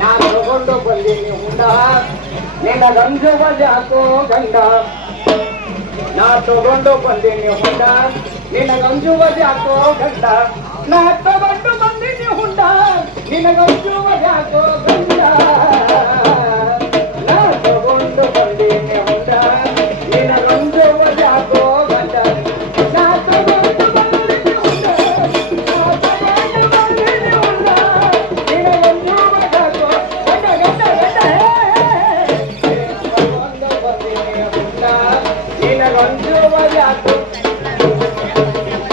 ನಾನು ತಗೊಂಡು ಬಂದೀನಿ ಉಂಡ ನಿನ್ನ ಗಂಜುವ ಯಾಕೋ ಗಂಡ ನಾ ತಗೊಂಡು ಬಂದೀನಿ ಹುಂಡ ನಿನ್ನ ಗಂಜುವ ಯಾಕೋ ಗಂಡ ನಾ ತಗೊಂಡು ಬಂದೀನಿ ಹುಂಡ ನಿನ್ನ ಗಂಜುವ ಯಾಕೋ ಗಂಡ ನಾ ತಗೊಂಡು ಬಂದೀನಿ ಹುಂಡ ನಿನ್ನ ಗಂಜುವ ಯಾಕೋ ಗಂಡ ನಾ ತಗೊಂಡು ಬಂದೀನಿ ಹುಂಡ ನಾ ತಗೊಂಡು ಬಂದೀನಿ ಹುಂಡ ನಿನ್ನ ಗಂಜುವ ಯಾಕೋ ಗಂಡ ಗಂಡ ಗಂಡ ತಗೊಂಡು ಬಂದೀನಿ ಹುಂಡ ನಿನ್ನ ಗಂಜುವ ಯಾಕೋ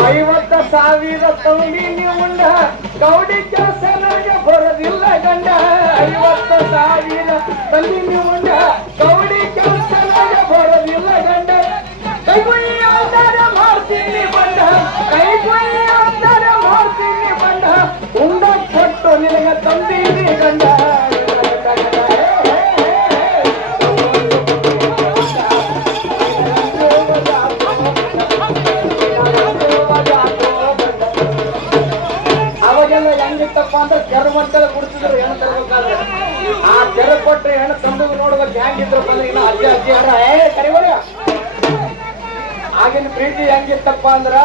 50,000 ತಂದೀನಿ ಉಂಡ ಗೌಡಿ ಕೆಲಸ ನನಗೆ ಬರೋದಿಲ್ಲ ಗಂಡ 50,000 ತಂದೀನಿ ಉಂಡ ಗೌಡಿ ಕೆಲಸ ನನಗೆ ಬರೋದಿಲ್ಲ ಗಂಡ ಕೈಗುಯಿ ಅಂತಾರ ಮಾಡ್ತೀನಿ ಬಂಡ ಕೈಗುಯಿ ಅಂತಾರ ಮಾಡ್ತೀನಿ ಬಂಡ ಉಂಡ ಕೊಟ್ಟು ನಿನಗೆ ತಂದೀನಿ ಗಂಡ ಹೆಂಗಿತ್ತಪ್ಪ ಅಂದ್ರೆ ಕೆರ ಮಕ್ಕಳು ಕುಡಿಸಿದ್ರು ಹೆಣ್ಣು ತರಬೇಕಾದ್ರೆ ಆ ಕೆರ ಕೊಟ್ಟರೆ ಹೆಣ್ಣು ತಂಬುದು ನೋಡ್ಬೇಕು ಹೆಂಗಿದ್ರು ಅಂದ್ರೆ ಇನ್ನು ಅಜ್ಜಿ ಅಜ್ಜಿ ಯಾರ ಕರಿವರ ಆಗಿನ ಪ್ರೀತಿ ಹೆಂಗಿತ್ತಪ್ಪ ಅಂದ್ರ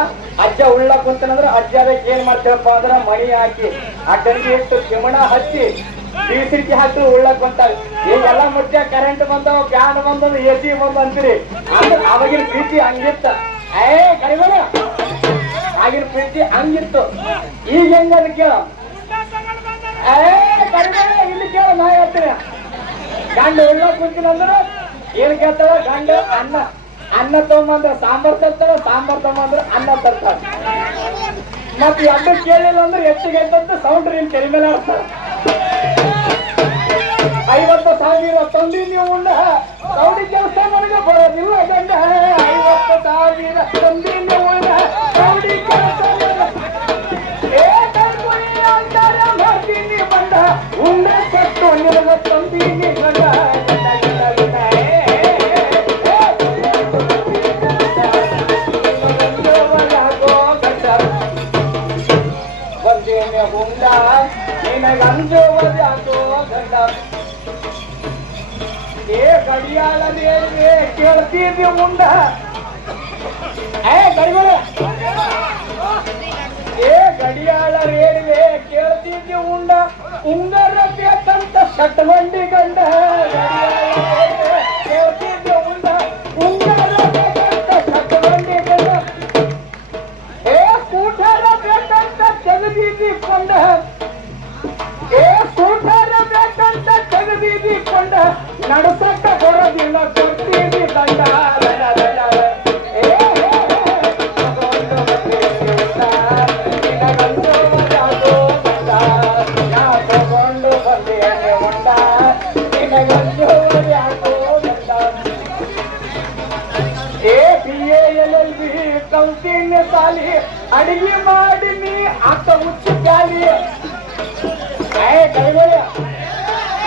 ಅಜ್ಜ ಉಳ್ಳ ಕುಂತನಂದ್ರ ಅಜ್ಜ ಅದಕ್ಕೆ ಏನ್ ಮಾಡ್ತೀರಪ್ಪ ಅಂದ್ರ ಮಣಿ ಹಾಕಿ ಅಡ್ಡನಿಗೆ ಇಟ್ಟು ಕಿಮಣ ಹಚ್ಚಿ ಬೀಸಿರಿಕೆ ಹಾಕಿ ಉಳ್ಳಕ್ ಬಂತಾಗ ಈಗೆಲ್ಲ ಮುಚ್ಚ ಕರೆಂಟ್ ಬಂದವ ಫ್ಯಾನ್ ಬಂದವ AC ಬಂದ ಅಂತೀರಿ ಅಂದ್ರೆ ಅವಾಗಿನ ಪ್ರೀತಿ ಹಂಗಿತ್ತ ಕರಿವರ ಆಗಿನ ಪ್ರೀತಿ ಹಂಗಿತ್ತು ಈಗ ಹೆಂಗದ ಕೇಳ ಇಲ್ಲಿ ಕೇಳ ನಾ ಹೇಳ್ತೀನಿ ಗಂಡ ಉಳ್ಳ ಕುಂತಿನಂದ್ರ ಏನ್ ಕೇಳ್ತಾರ ಗಂಡ ಅನ್ನ ತಗೊಂಬಂದ್ರ ಸಾಂಬಾರ್ ತರ್ತಾರ ಸಾಂಬಾರ್ ತಗೊಂಬಂದ್ರ ಅನ್ನ ತರ್ತಾರ ಮತ್ ಎರಡು ಕೇಳಿಲ್ಲ ಅಂದ್ರೆ ಹೆಚ್ಚಿಗೆ ಅಂತ ಸೌಂಡ್ ನೀನ್ ತೆಲಿ ಮೇಲೆ ಆಡ್ತಾರ 50,000 ತಂದೀನಿ ಉಂಡ ಗೌಡಿ ಕೆಲಸ ನನಗೆ ಬರೋದಿಲ್ಲ ಗಂಡ 50,000 ತಂದೀನಿ ಉಂಡ ಗೌಡಿ ಕೆಲಸ ಮಾಡ್ತೀನಿ ಬಂಡ ಉಂಡ ಕಟ್ಟು ನಿನಗ ತಂದೀನಿ ಗಂಡ ಬಂದೇನೆ ಉಂಡ ನಿನಗಂಜೋವದ್ಯಾಕೋ ಗಂಡ ಗಡಿಯಾಳ ದೇವೆ ಕೇಳ್ತಿದ್ದೆ ಮುಂಡ ಗಡಿಗಳ ಗಡಿಯಾಳ ರೇಡಿವೆ ಕೇಳ್ತಿದ್ದೆ ಉಂಡ ಉಂಗರ ಬೇಕಂತ ಶಟ್ಮಂಡಿ ಗಂಡ ಕೇಳ್ತಿದ್ದೆ ಉಂಡ ಉಂಗರ ಬೇಕಂತ ಶಟ್ಮಂಡಿ ಗಂಡ ಸ್ಕೂಟರ ಬೇಕಂತ ತೆಗೆದಿದ್ದಿ ಕೊಂಡ ಸ್ಕೂಟರ ಬೇಕಂತ ತೆಗೆದಿದ್ದಿ ಕೊಂಡ ನಡಸಕ್ಕ ಬರೋದಿಲ್ಲ ಕೊಡ್ತೀವಿ ದಂಡ ಕಲ್ತೀನಿ ಸಾಲಿ ಅಡಿಗೆ ಮಾಡಿ ನೀ ಆತ ಹುಚ್ಚು ಗಾಲಿ ಕೈಗೊಳ್ಳ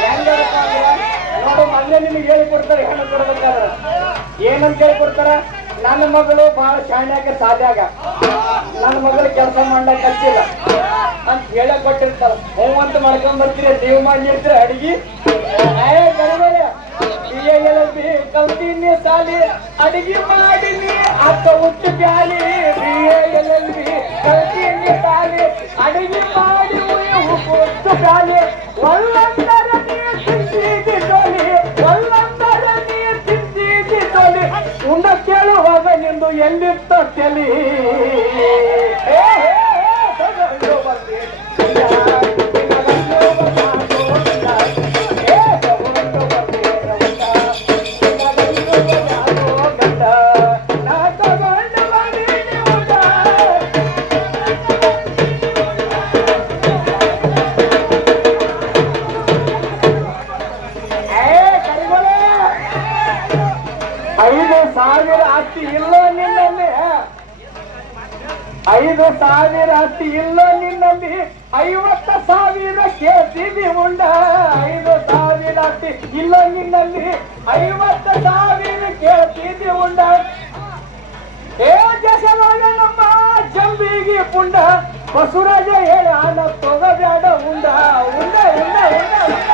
ಹೆಂಗಪ್ಪ ನೋಡು ಮೊದಲೇ ನಿಮಗೆ ಹೇಳಿಕೊಡ್ತಾರೆ ಹೆಣ್ಣು ಕೊಡ್ಬೇಕಾದ್ರ ಏನಂತ ಹೇಳಿಕೊಡ್ತಾರ ನನ್ನ ಮಗಳು ಬಹಳ ಶಾಣ್ಯಾಗ ಸಾಧ್ಯಾಗ ನನ್ನ ಮಗಳು ಕೆಲಸ ಮಾಡಕ್ ಹಚ್ಚಿಲ್ಲ ಅಂತ ಹೇಳಕ್ ಕೊಟ್ಟಿರ್ತಾರ ಹ್ಞೂ ಅಂತ ಮಾಡ್ಕೊಂಡ್ ಬರ್ತೀರಿ ನೀವು ಮಾಡಿರ್ತೀರ ಅಡಿಗೆ ಕಲ್ತೀನಿ ಸಾಲಿ ಅಡಿಗೆ ಮಾಡಿನಿ ಅಕ್ಕ ಹುಚ್ಚು ಬ್ಯಾಲಿ BA ಕಲ್ತೀನಿ ಸಾಲಿ ಅಡಿಗೆ ಮಾಡಿ ಹುಚ್ಚು ಬ್ಯಾಲಿ ಒಳ್ಳಂದರ ನೀರು ತಿಂತಿದ್ದಿ ಜೋಲಿ ಒಳ್ಳಂದರ ನೀರು ತಿಂತಿದ್ದಿ ಜೋಲಿ ಉಂಡ ಕೇಳುವಾಗ ನಿಂದು ಎಲ್ಲಿತ್ತ ತಲಿ ಐದು ಸಾವಿರ ಆಸ್ತಿ ಇಲ್ಲ ನಿನ್ನಲ್ಲಿ 50,000 ಕೇಳ್ತಿದ್ದಿ ಉಂಡ 5,000 ಆಸ್ತಿ ಇಲ್ಲ ನಿನ್ನಲ್ಲಿ 50,000 ಕೇಳ್ತಿದ್ದಿ ಉಂಡ ದೇಶದೊಳಗ ನಮ್ಮ ಜಂಬಿಗಿ ಪುಂಡ ಬಸವರಾಜ ಹೇಳ ತೊಗಬ್ಯಾಡ ಉಂಡ ಉಂಡ ಉಂಡ ಉಂಡ